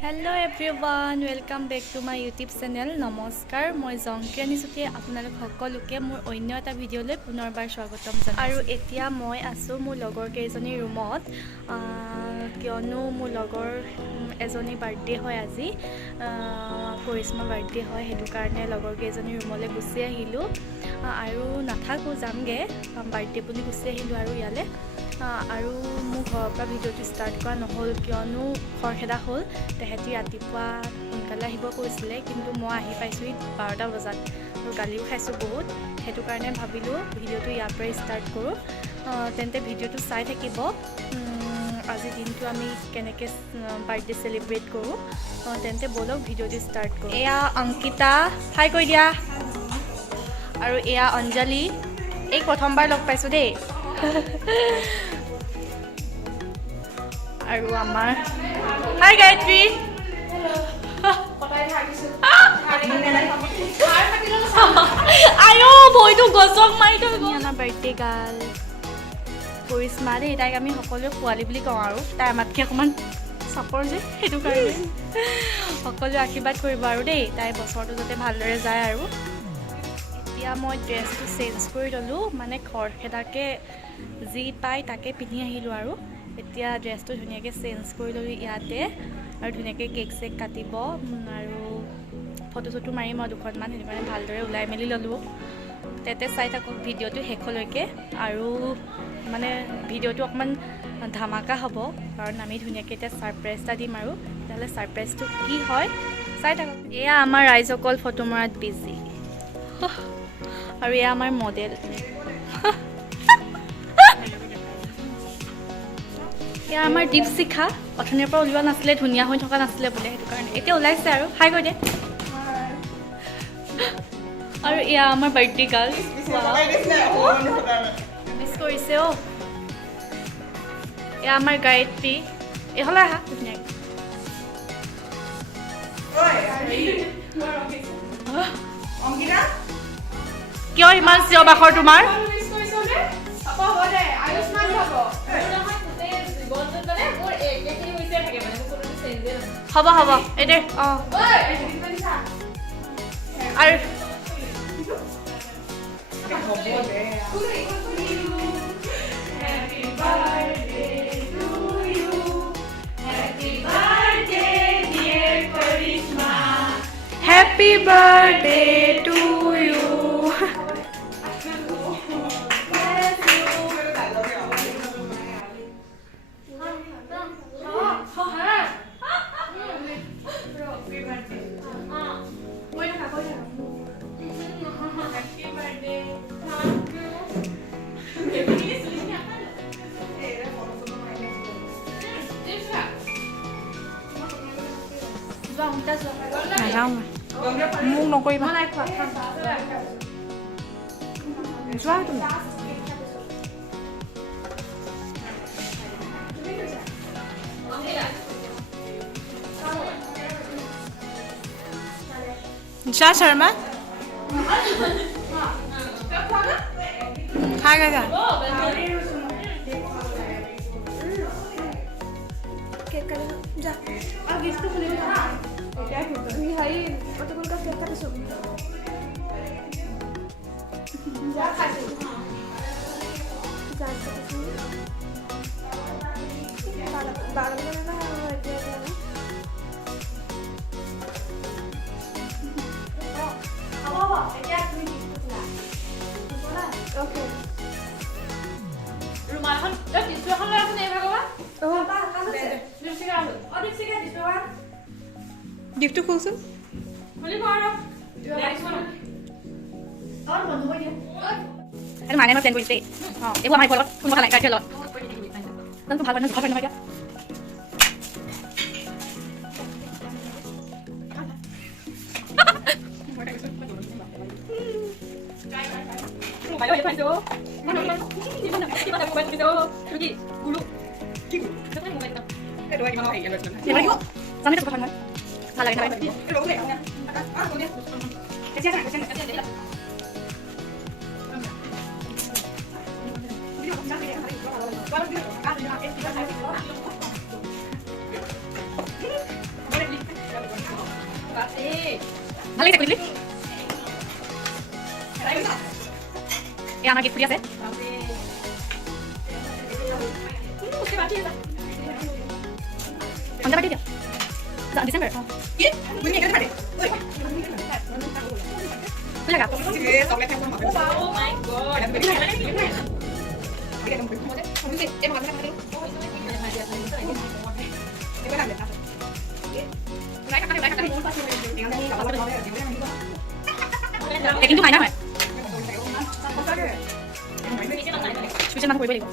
Hello everyone, welcome back to my YouTube channel. নমস্কাৰ মই জংকি আনিছোকে আপোনালোক সকলোকে মোৰ অন্য এটা ভিডিঅ'লৈ পুনৰবাৰ স্বাগতম জনাইছো আৰু এতিয়া মই আছো মোৰ লগৰ কেইজনী ৰুমত কিয়নো মোৰ লগৰ এজনী বাৰ্থডে হয় আজি কৰিশ্মা বাৰ্থডে হয় হেতু কাৰণে লগৰ কেইজনী ৰুমলৈ গুচি আহিলো আৰু নাথাকো যামগে বাৰ্থডে বুলি গুচি আহিলো আৰু ইয়ালে আৰু মোৰ ঘৰৰ পৰা ভিডিঅ'টো ষ্টাৰ্ট কৰা নহ'ল কিয়নো খৰখেদা হ'ল তেহেঁতি ৰাতিপুৱা সোনকালে আহিব কৈছিলে কিন্তু মই আহি পাইছোঁহি 12টা বজাত আৰু গালিও খাইছোঁ বহুত সেইটো কাৰণে ভাবিলোঁ ভিডিঅ'টো ইয়াৰ পৰাই ষ্টাৰ্ট কৰোঁ তেন্তে ভিডিঅ'টো চাই থাকিব আজি দিনটো আমি কেনেকৈ বাৰ্থডে চেলিব্ৰেট কৰোঁ তেন্তে ব'লক ভিডিঅ'টো ষ্টাৰ্ট কৰোঁ এয়া অংকিতা হাই কৈ দিয়া আৰু এয়া অঞ্জলি এই প্ৰথমবাৰ লগ পাইছোঁ দেই আৰু আমাৰ হাই গায়ত্ৰী আয়ো ভয়টো গছক মাৰি থৈ আমাৰ বাৰ্থডে গাল কৰিশ্মা দেই তাইক আমি সকলোৱে পোৱালি বুলি কওঁ আৰু তাই আমাতকৈ অকণমান চাপৰ যে সেইটো কাৰণে সকলোৱে আশীৰ্বাদ কৰিব আৰু দেই তাই বছৰটো যাতে ভালদৰে যায় আৰু এতিয়া মই ড্ৰেছটো চেঞ্জ কৰি ল'লোঁ মানে খৰখেদাকৈ যি পাই তাকে পিন্ধি আহিলোঁ আৰু এতিয়া ড্ৰেছটো ধুনীয়াকৈ চেঞ্জ কৰি ল'লোঁ ইয়াতে আৰু ধুনীয়াকৈ কেক চেক কাটিব আৰু ফটো চটো মাৰিম আৰু দুখনমান সেইটো কাৰণে ভালদৰে ওলাই মেলি ল'লোঁ তেতে চাই থাকক ভিডিঅ'টো শেষলৈকে আৰু মানে ভিডিঅ'টো অকণমান ধামাকা হ'ব কাৰণ আমি ধুনীয়াকৈ এতিয়া ছাৰপ্ৰাইজ এটা দিম আৰু তেতিয়াহ'লে ছাৰপ্ৰাইজটো কি হয় চাই থাকক এয়া আমাৰ ৰাইজসকল ফটো মৰাত বিজি আৰু এয়া আমাৰ মডেল এয়া আমাৰ দীপশিখা অথনিৰ পৰা ওলোৱা নাছিলে ধুনীয়া হৈ থকা নাছিলে বোলে সেইটো কাৰণে এতিয়া ওলাইছে আৰু হাই কৈ দে আৰু এয়া আমাৰ বাৰ্থডে গাৰ্ল মিছ কৰিছে অ' এয়া আমাৰ গায়ত্ৰী এইফালে আহা ধুনীয়াকৈ কিয় ইমান চিঞৰ বাখৰ তোমাৰ হ'ব হ'ব এই দে অঁ আৰু Happy birthday to you. নাযাওঁ মোক নকৰিবা যোৱা তুমি নিশা শৰ্মা খাই গা গিফ্টটো খুলছোন মানে মই প্লেন কৰিছে অঁ এইবোৰ আমাৰ ঘৰত কোন কথা নাই কাইলৈ লগত ভাল মানুহ ঘৰ নহয় ভাল লাগে ভাল লাগিছে কুলি এই আমাৰ গিফ্ট ফুলি আছে অন্তে পাৰ্টি দিয়া ডিসেম্বৰ কি তুমি কেনে পাৰ্টি কি লাগা এই চকলেট খাব ও মাই গড কিন্তু ফাইনা হয় স্পেশাল মানুহ কৰিব লাগিব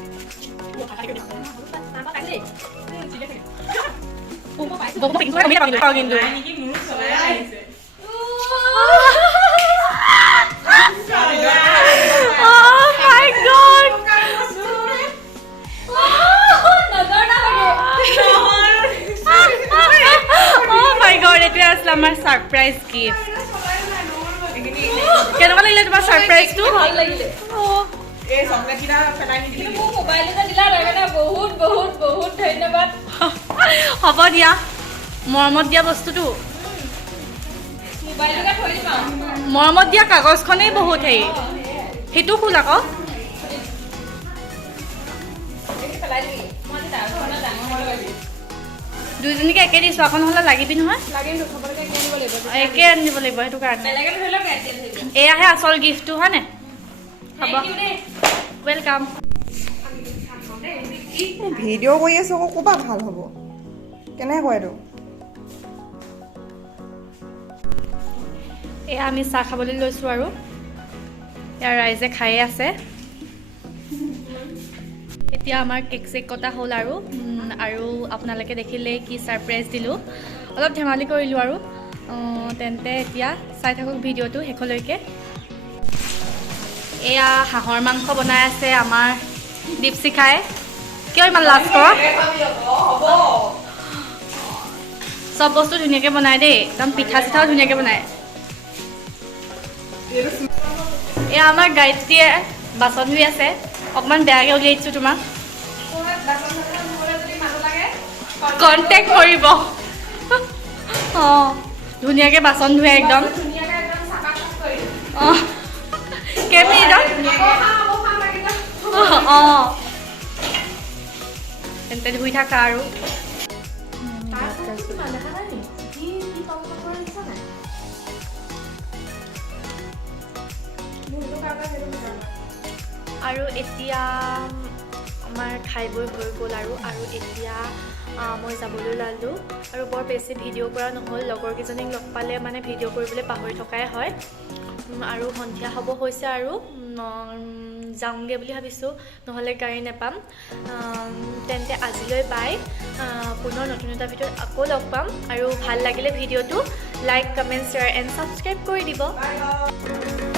বকবক কিন্তু কমিয়ে পাব কিন্তু আমাৰ সাৰপ্ৰাইজ গিফট কেনেকুৱা লাগিলে তোমাৰ সারপ্রাইজটো ভাল লাগিলে এই চকলেট কিটা ফেলাই নি দিলি মোক মোবাইল এটা দিলা লাগে বহুত বহুত বহুত ধন্যবাদ হ'ব দিয়া মৰমত দিয়া বস্তুটো মোবাইলটা থৈ দিবা মৰমত দিয়া কাগজখনেই বহুত হেই হেতু খুল আকৌ এই ফেলাই দিবি মই দাঁড়খনা ডাঙৰ লাগি দুইজনীকে একে দিছো এখন হলে লাগিবি নহয় লাগিম খবৰকে আনিব লাগিব একে আনিব লাগিব হেতু কাৰণে বেলেগে ধৰি লওক এয়াহে আচল গিফটটো হয়নে হ'ব ওয়েলকাম ভিডিঅ' কৰি আছো আকৌ ক'বা ভাল হ'ব কেনে কয় এইটো এয়া আমি চাহ খাবলৈ লৈছোঁ আৰু ইয়াৰ ৰাইজে খায়ে আছে এতিয়া আমাৰ কেক চেক কটা হ'ল আৰু আপোনালোকে দেখিলে কি সাৰপ্ৰাইজ দিলোঁ অলপ ধেমালি কৰিলোঁ আৰু তেন্তে এতিয়া চাই থাকক ভিডিঅ'টো শেষলৈকে এয়া হাঁহৰ মাংস বনাই আছে আমাৰ দীপশিখাই কিয় ইমান লাজ কৰ চব বস্তু ধুনীয়াকৈ বনাই দেই একদম পিঠা চিঠাও ধুনীয়াকৈ বনায় এয়া আমাৰ গায়ত্ৰীয়ে বাচন ধুই আছে অকণমান বেয়াকৈ উলিয়াই দিছোঁ তোমাক কণ্টেক্ট কৰিব অঁ ধুনীয়াকৈ বাচন ধুৱে একদম অঁ কেইমিনিটত অঁ তেন্তে ধুই থাকা আৰু আৰু এতিয়া আমাৰ খাই বৈ হৈ গ'ল আৰু এতিয়া মই যাবলৈ ওলালোঁ আৰু বৰ বেছি ভিডিঅ' কৰা নহ'ল লগৰকেইজনীক লগ পালে মানে ভিডিঅ' কৰিবলৈ পাহৰি থকাই হয় আৰু সন্ধিয়া হ'ব হৈছে আৰু যাওঁগৈ বুলি ভাবিছোঁ নহ'লে গাড়ী নাপাম তেন্তে আজিলৈ বাই পুনৰ নতুন এটা ভিডিঅ'ত আকৌ লগ পাম আৰু ভাল লাগিলে ভিডিঅ'টো like comment share and subscribe কৰি দিব